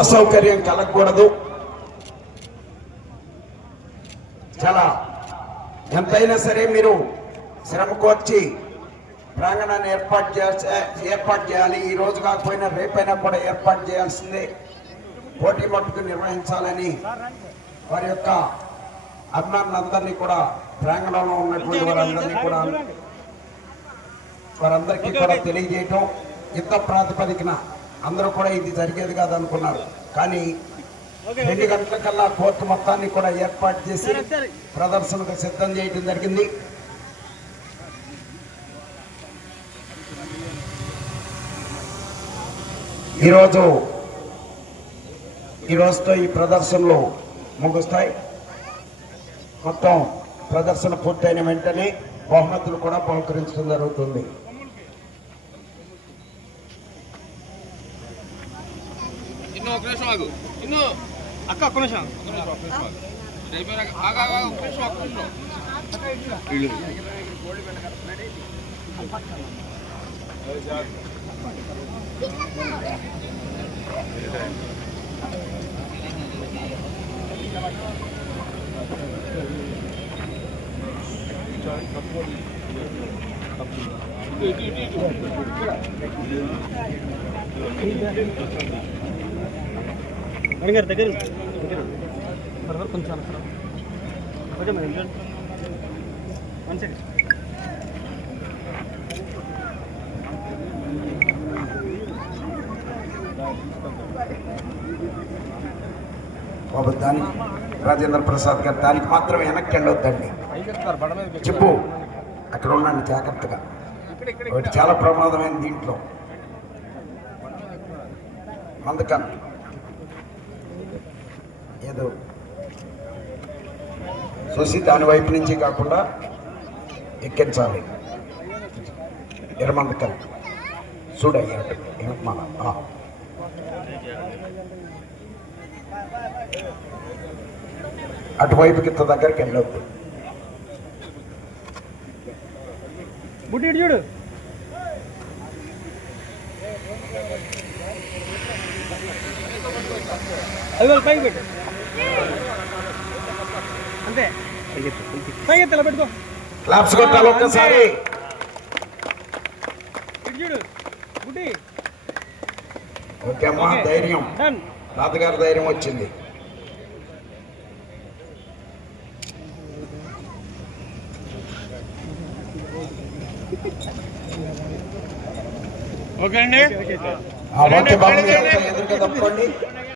అసౌకర్యం కలగకూడదు. చాలా ఎంతైనా సరే మీరు శ్రమకు వచ్చి ప్రాంగణాన్ని ఏర్పాటు చేయాల్సి ఏర్పాటు చేయాలి. ఈ రోజు కాకపోయినా రేపైనా కూడా ఏర్పాటు చేయాల్సిందే. పోటీ మట్టుకు నిర్వహించాలని వారి యొక్క అభిమానులందరినీ కూడా ప్రాంగణంలో ఉన్నటువంటి వారందరినీ కూడా వారందరికీ కూడా తెలియజేయటం యుద్ధ ప్రాతిపదికన అందరూ కూడా ఇది జరిగేది కాదనుకున్నారు. కానీ రెండు గంటల కల్లా కోర్టు మొత్తాన్ని కూడా ఏర్పాటు చేసి ప్రదర్శనకు సిద్ధం చేయడం జరిగింది. ఈరోజు ఈ రోజుతో ఈ ప్రదర్శనలు ముగుస్తాయి. మొత్తం ప్రదర్శన పూర్తయిన వెంటనే బహుమతులు కూడా బహుకరించడం జరుగుతుంది. ఒక నిమిషం ఆగు ఇన్నో అక్క ఒక్క నిమిషం అయిపోయినాక ఆగా ఆగా అడిగారు దగ్గర దగ్గర కొంచెం అనసరం ఓకే మేడం చూడండి వన్ సెకండ్ బాబు దానికి రాజేంద్ర ప్రసాద్ గారు దానికి మాత్రమే వెనక్కి వెళ్ళొద్దండి. చెప్పు అక్కడ ఉండండి జాగ్రత్తగా. ఒకటి చాలా ప్రమాదమైన దీంట్లో. అందుకని ఏదో. చూసి దాని వైపు నుంచి కాకుండా ఎక్కించాలి. ఎరమందకల్ చూడయ్యా మన అటువైపుకి ఇంత దగ్గరికి వెళ్ళొద్దు. చూడు. అది వాళ్ళు పైకి పెట్టు. అంతే. పైకి ఎత్తాల పెట్టుకో. క్లాప్స్ కొట్టాలి ఒక్కసారి. ఇటు చూడు. బుట్టి ఓకే అమ్మా ధైర్యం. తాతగారి ధైర్యం వచ్చింది. ఓకే అండి. ఎదురుగా తప్పుకోండి.